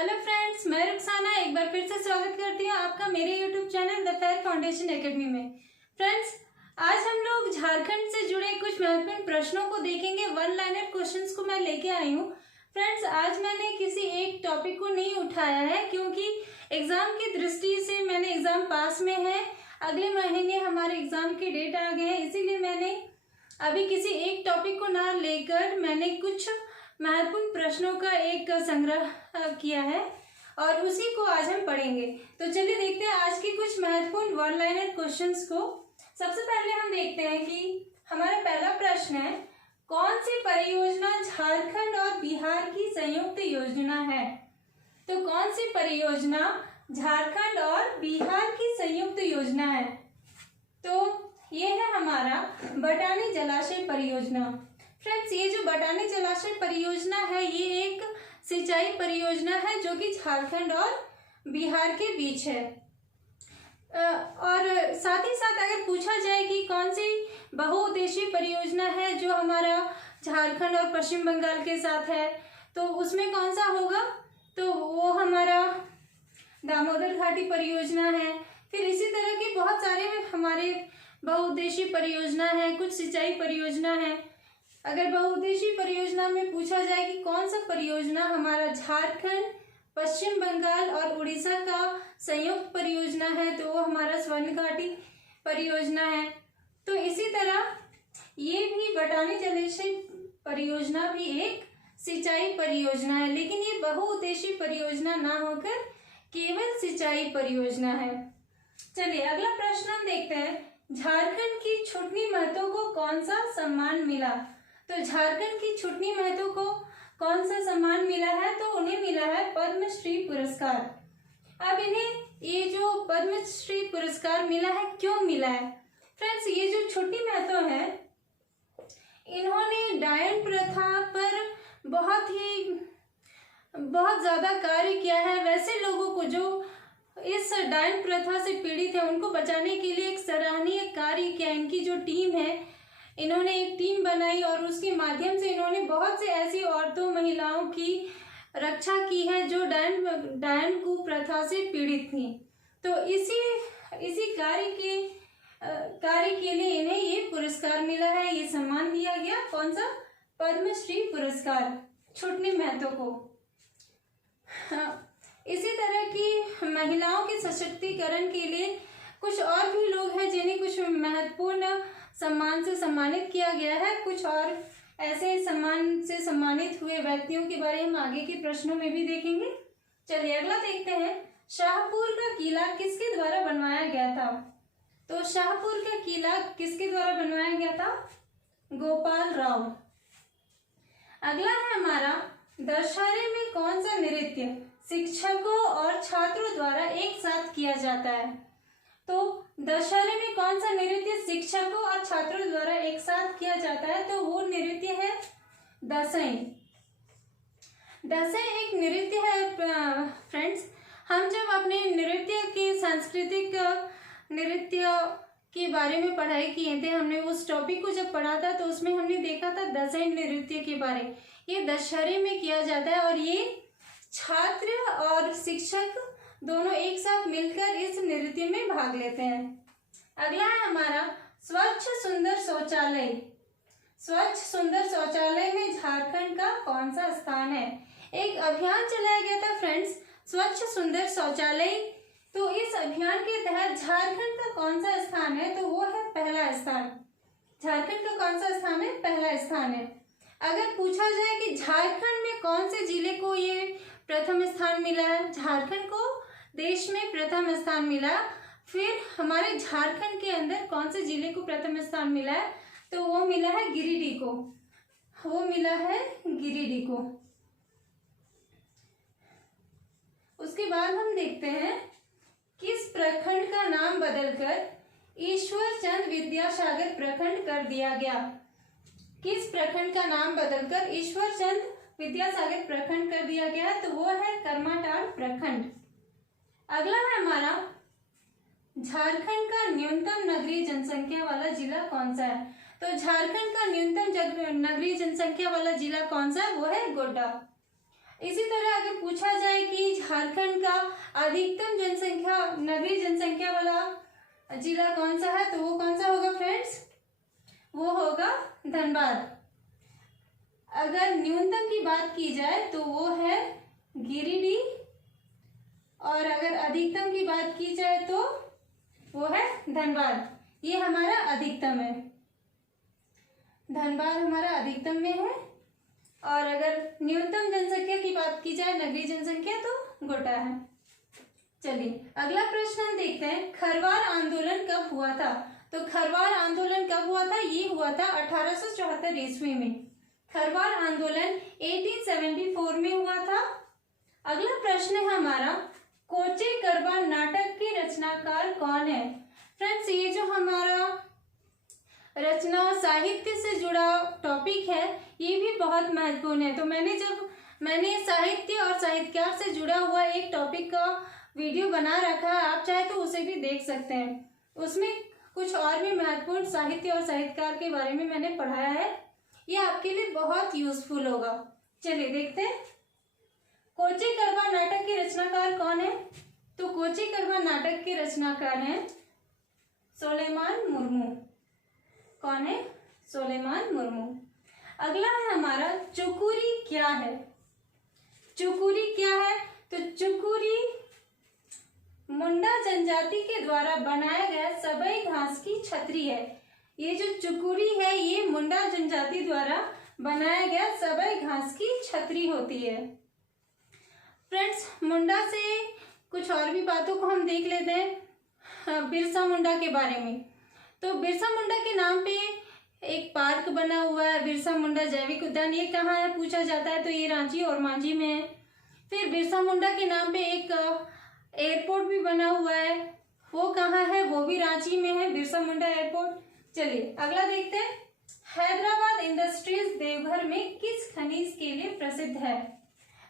Hello friends, मैं रुखसाना एक बार फिर से स्वागत करती हूँ आपका मेरे YouTube channel the fair foundation academy में। फ्रेंड्स, आज हम लोग झारखंड से जुड़े कुछ महत्वपूर्ण प्रश्नों को देखेंगे। वन लाइनर क्वेश्चंस को मैं लेके आई हूँ। फ्रेंड्स, आज मैंने किसी एक टॉपिक को नहीं उठाया है क्योंकि एग्जाम की दृष्टि से मैंने एग्जाम पास में है, अगले महीने हमारे एग्जाम की डेट आ गए हैं, इसीलिए मैंने अभी किसी एक टॉपिक को ना लेकर मैंने कुछ महत्वपूर्ण प्रश्नों का एक संग्रह किया है और उसी को आज हम पढ़ेंगे। तो चलिए देखते हैं आज के कुछ महत्वपूर्ण वन लाइनर क्वेश्चंस को। सबसे पहले हम देखते हैं कि हमारा पहला प्रश्न है, कौन सी परियोजना झारखंड और बिहार की संयुक्त योजना है? तो कौन सी परियोजना झारखंड और बिहार की संयुक्त योजना है? तो ये है हमारा बटानी जलाशय परियोजना। फ्रेंड्स, ये जो बटानी जलाशय परियोजना है ये एक सिंचाई परियोजना है जो कि झारखंड और बिहार के बीच है। और साथ ही साथ अगर पूछा जाए कि कौन सी बहुउद्देशीय परियोजना है जो हमारा झारखंड और पश्चिम बंगाल के साथ है, तो उसमें कौन सा होगा? तो वो हमारा दामोदर घाटी परियोजना है। फिर इसी तरह की बहुत सारे हमारे बहुउद्देशीय परियोजना है, कुछ सिंचाई परियोजना है। अगर बहुउद्देशीय परियोजना में पूछा जाए कि कौन सा परियोजना हमारा झारखंड, पश्चिम बंगाल और उड़ीसा का संयुक्त परियोजना है, तो वो हमारा स्वर्ण घाटी परियोजना है। तो इसी तरह ये भी बटानी जलाशय परियोजना भी एक सिंचाई परियोजना है, लेकिन ये बहुउद्देशीय परियोजना ना होकर केवल सिंचाई परियोजना है। चलिए अगला प्रश्न हम देखते हैं, झारखंड की छुटनी महतो को कौन सा सम्मान मिला? तो झारखंड की छुटनी महतो को कौन सा सम्मान मिला है? तो उन्हें मिला है पद्मश्री पुरस्कार। अब इन्हें ये जो पद्मश्री पुरस्कार मिला है, क्यों मिला है? फ्रेंड्स, ये जो छुटनी महतो है इन्होंने डायन प्रथा पर बहुत ज्यादा कार्य किया है। वैसे लोगों को जो इस डायन प्रथा से पीड़ित है उनको बचाने के लिए एक सराहनीय कार्य किया। इनकी जो टीम है, इन्होंने एक टीम बनाई और उसके माध्यम से इन्होंने बहुत से ऐसी औरतों, महिलाओं की रक्षा की है जो डायन कुप्रथा से पीड़ित थी। तो इसी कार्य के लिए इन्हें ये पुरस्कार मिला है, ये सम्मान दिया गया। कौन सा? पद्मश्री पुरस्कार छुटनी महतो को। इसी तरह की महिलाओं के सशक्तिकरण के लिए कुछ और भी लोग हैं जिन्हें कुछ महत्वपूर्ण सम्मान से सम्मानित किया गया है। कुछ और ऐसे सम्मान से सम्मानित हुए व्यक्तियों के बारे में हम आगे के प्रश्नों में भी देखेंगे। चलिए अगला देखते हैं, शाहपुर का किला किसके द्वारा बनवाया गया था? तो शाहपुर का किला किसके द्वारा बनवाया गया था? गोपाल राव। अगला है हमारा, दशहरे में कौन सा नृत्य शिक्षकों और छात्रों द्वारा एक साथ किया जाता है? तो दशहरे में कौन सा नृत्य शिक्षकों और छात्रों द्वारा एक साथ किया जाता है? तो वो नृत्य है दसैं। दसैं एक नृत्य है। फ्रेंड्स, हम जब अपने नृत्य के सांस्कृतिक नृत्य के बारे में पढ़ाई किए थे, हमने उस टॉपिक को जब पढ़ा था तो उसमें हमने देखा था दसैं नृत्य के बारे। ये दशहरे में किया जाता है और ये छात्र और शिक्षक दोनों एक साथ मिलकर इस नृत्य में भाग लेते हैं। अगला है हमारा, स्वच्छ सुंदर शौचालय। स्वच्छ सुंदर शौचालय में झारखंड का कौन सा स्थान है? एक अभियान चलाया गया था फ्रेंड्स, स्वच्छ सुंदर शौचालय। तो इस अभियान के तहत झारखंड का कौन सा स्थान है? तो वो है पहला स्थान। झारखंड का कौन सा स्थान है? पहला स्थान है। अगर पूछा जाए कि झारखंड में कौन से जिले को ये प्रथम स्थान मिला है? झारखंड को देश में प्रथम स्थान मिला। फिर हमारे झारखंड के अंदर कौन से जिले को प्रथम स्थान मिला है? तो वो मिला है गिरिडीह को। वो मिला है गिरिडीह को। उसके बाद हम देखते हैं, किस प्रखंड का नाम बदलकर ईश्वरचंद विद्यासागर प्रखंड कर दिया गया? किस प्रखंड का नाम बदलकर ईश्वरचंद विद्यासागर प्रखंड कर दिया गया? तो वो है करमाटांड़ प्रखंड। अगला है हमारा, झारखंड का न्यूनतम नगरीय जनसंख्या वाला जिला कौन सा है? तो झारखंड का न्यूनतम नगरीय जनसंख्या वाला जिला कौन सा है? वो है गोड्डा। इसी तरह अगर पूछा जाए कि झारखंड का अधिकतम जनसंख्या, नगरीय जनसंख्या वाला जिला कौन सा है, तो वो कौन सा होगा फ्रेंड्स? वो होगा धनबाद। अगर न्यूनतम की बात की जाए तो वो है गिरिडीह, और अगर अधिकतम की बात की जाए तो वो है धनबाद। ये हमारा अधिकतम है, धनबाद हमारा अधिकतम में है। और अगर न्यूनतम जनसंख्या की बात की जाए, नगरीय जनसंख्या, तो गोड्डा है। चलिए अगला प्रश्न हम देखते हैं, खरवार आंदोलन कब हुआ था? तो खरवार आंदोलन कब हुआ था? ये हुआ था 1874 ईस्वी में। खरवार आंदोलन 1874 में हुआ था। अगला प्रश्न है हमारा, कोचे गरबा नाटक के रचनाकार कौन है? फ्रेंड्स, ये जो हमारा रचना साहित्य से जुड़ा टॉपिक है, ये भी बहुत महत्वपूर्ण है। तो मैंने साहित्य और साहित्यकार से जुड़ा हुआ एक टॉपिक का वीडियो बना रखा है, आप चाहे तो उसे भी देख सकते हैं। उसमें कुछ और भी महत्वपूर्ण साहित्य और साहित्यकार के बारे में मैंने पढ़ाया है, ये आपके लिए बहुत यूजफुल होगा। चलिए देखते हैं, कोचे गरबा नाटक के रचनाकार कौन है? तो कोचे गरबा नाटक के रचनाकार हैं सुलेमान मुर्मू। कौन है? सुलेमान मुर्मू। अगला है हमारा, चुकुरी क्या है? चुकुरी क्या है? तो चुकुरी मुंडा जनजाति के द्वारा बनाया गया सबई घास की छतरी है। ये जो चुकुरी है, ये मुंडा जनजाति द्वारा बनाया गया सबई घास की छतरी होती है। फ्रेंड्स, मुंडा से कुछ और भी बातों को हम देख लेते हैं, बिरसा मुंडा के बारे में। तो बिरसा मुंडा के नाम पे एक पार्क बना हुआ है, बिरसा मुंडा जैविक उद्यान। ये कहाँ है पूछा जाता है, तो ये रांची और मांझी में है। फिर बिरसा मुंडा के नाम पे एक एयरपोर्ट भी बना हुआ है, वो कहाँ है? वो भी रांची में है, बिरसा मुंडा एयरपोर्ट। चलिए अगला देखते हैं, हैदराबाद इंडस्ट्रीज देवघर में किस खनिज के लिए प्रसिद्ध है?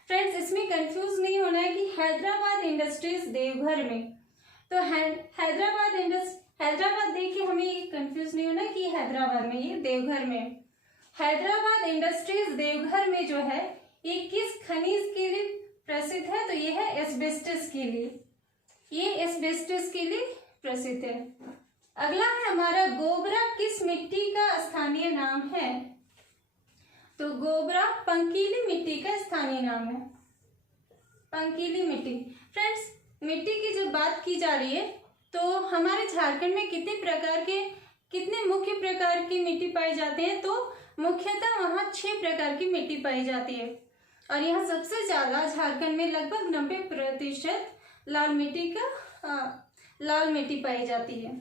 फ्रेंड्स, इसमें कंफ्यूज नहीं होना है कि हैदराबाद इंडस्ट्रीज देवघर में, तो हैदराबाद देखिए, हमें ये कंफ्यूज नहीं होना कि हैदराबाद में, ये देवघर में। हैदराबाद इंडस्ट्रीज देवघर में जो है, ये किस खनिज के लिए प्रसिद्ध है? तो ये है एस्बेस्टस के लिए, ये एस्बेस्टस के लिए प्रसिद्ध है। अगला है हमारा, गोबरा किस मिट्टी का स्थानीय नाम है? तो गोबरा पंकीली मिट्टी का स्थानीय नाम है, पंकीली मिट्टी। फ्रेंड्स, मिट्टी की जब बात की जा रही है, तो हमारे झारखंड में कितने मुख्य प्रकार की मिट्टी पाई जाती है? तो मुख्यतः वहाँ 6 प्रकार की मिट्टी पाई जाती है, और यहाँ सबसे ज्यादा झारखंड में लगभग 90% लाल मिट्टी पाई जाती है।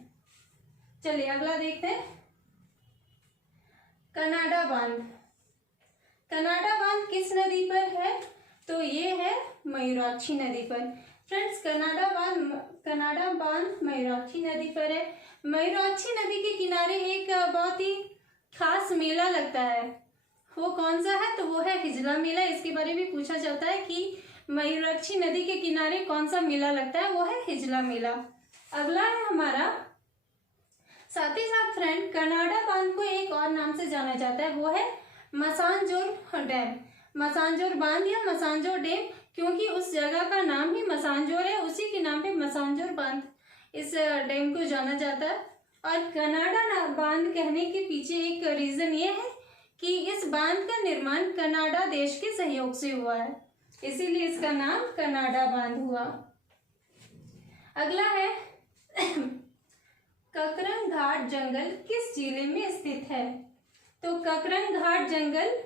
चलिए अगला देखते हैं, कनाडा बांध। कनाडा बांध किस नदी पर है? तो ये है मयूराक्षी नदी पर। फ्रेंड्स, कनाडा बांध मयूराक्षी नदी पर है। मयूराक्षी नदी के किनारे एक बहुत ही खास मेला लगता है, वो कौन सा है? तो वो है हिजला मेला। इसके बारे में पूछा जाता है कि मयूराक्षी नदी के किनारे कौन सा मेला लगता है, वो है हिजला मेला। अगला है हमारा, साथ ही साथ फ्रेंड, कनाडा बांध को एक और नाम से जाना जाता है, वो है मसानजोर डैम। मसानजोर बांध या मसानजोर डैम, क्योंकि उस जगह का नाम ही मसानजोर है, उसी के नाम पे मसानजोर बांध इस डैम को जाना जाता है। और कनाडा बांध कहने के पीछे एक रीजन ये है कि इस बांध का निर्माण कनाडा देश के सहयोग से हुआ है, इसीलिए इसका नाम कनाडा बांध हुआ। अगला है ककरन घाट जंगल किस जिले में स्थित है? तो ककरन घाट जंगल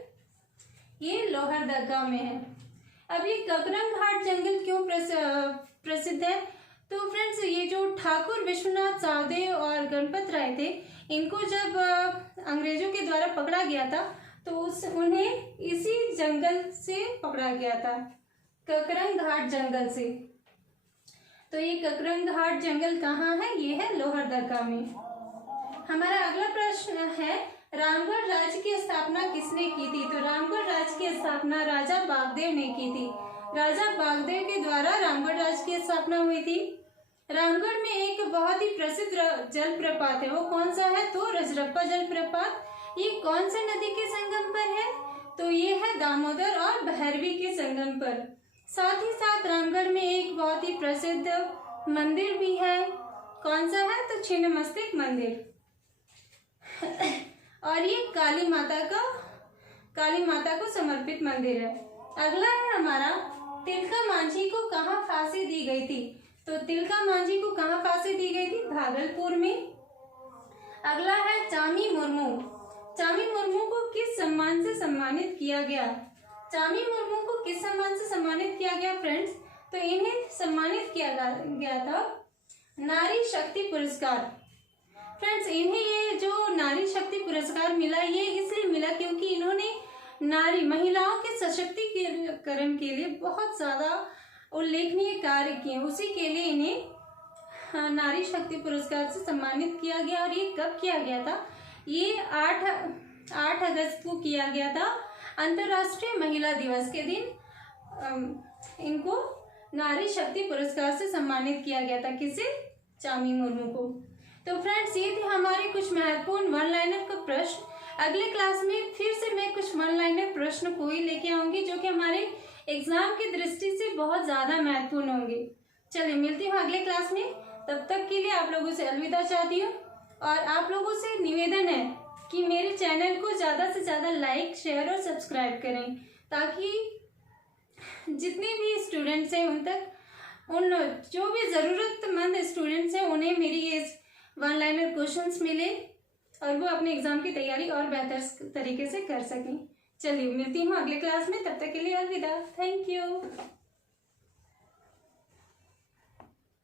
ये लोहरदगा में है। अब ये ककरन घाट जंगल क्यों प्रसिद्ध है? तो फ्रेंड्स, ये जो ठाकुर विश्वनाथ सावदेव और गणपत राय थे, इनको जब अंग्रेजों के द्वारा पकड़ा गया था, तो उन्हें इसी जंगल से पकड़ा गया था, ककरन घाट जंगल से। तो ये ककरन घाट जंगल कहाँ है? ये है लोहरदगा में। हमारा अगला प्रश्न है, रामगढ़ राज्य की स्थापना किसने की थी? तो रामगढ़ राज्य की स्थापना राजा बागदेव ने की थी। राजा बागदेव के द्वारा रामगढ़ राज्य की स्थापना हुई थी। रामगढ़ में एक बहुत ही प्रसिद्ध जलप्रपात है, वो कौन सा है? तो रजरप्पा जलप्रपात। ये कौन से नदी के संगम पर है? तो ये है दामोदर और भैरवी के संगम पर। साथ ही साथ रामगढ़ में एक बहुत ही प्रसिद्ध मंदिर भी है। कौन सा है? तो छिन्नमस्तिक मंदिर। और ये काली माता को समर्पित मंदिर है। अगला है हमारा, तिलका मांझी को कहाँ फांसी दी गई थी? तो तिलका मांझी को कहाँ फांसी दी गई थी? भागलपुर में। अगला है चामी मुर्मू। चामी मुर्मू को किस सम्मान से सम्मानित किया गया? चामी मुर्मू को किस सम्मान से सम्मानित किया गया फ्रेंड्स? तो इन्हें सम्मानित किया गया था नारी शक्ति पुरस्कार। फ्रेंड्स, इन्हें ये जो नारी शक्ति पुरस्कार मिला, ये इसलिए मिला क्योंकि इन्होंने महिलाओं के सशक्तिकरण के लिए बहुत ज्यादा उल्लेखनीय कार्य किए। उसी के लिए इन्हें नारी शक्ति पुरस्कार से सम्मानित किया गया। और ये कब किया गया था? ये 8 अगस्त को किया गया था, अंतर्राष्ट्रीय महिला दिवस के दिन इनको नारी शक्ति पुरस्कार से सम्मानित किया गया था। किसे? चामी मुर्मू को। तो फ्रेंड्स, ये थे हमारे कुछ महत्वपूर्ण वन लाइनर का प्रश्न। अगले क्लास में फिर से मैं कुछ वन लाइनर प्रश्न को ही लेके आऊंगी जो कि हमारे एग्जाम की दृष्टि से बहुत ज्यादा महत्वपूर्ण होंगे। चलिए, मिलती हूँ अगले क्लास में। तब तक के लिए आप लोगों से अलविदा चाहती हूँ और आप लोगों से निवेदन है कि मेरे चैनल को ज़्यादा से ज़्यादा लाइक, शेयर और सब्सक्राइब करें, ताकि जितने भी स्टूडेंट्स हैं उन जो भी ज़रूरतमंद स्टूडेंट्स हैं उन्हें मेरी ये वन लाइनर क्वेश्चंस मिले और वो अपने एग्जाम की तैयारी और बेहतर तरीके से कर सकें। चलिए, मिलती हूँ अगले क्लास में। तब तक के लिए अलविदा। Thank you.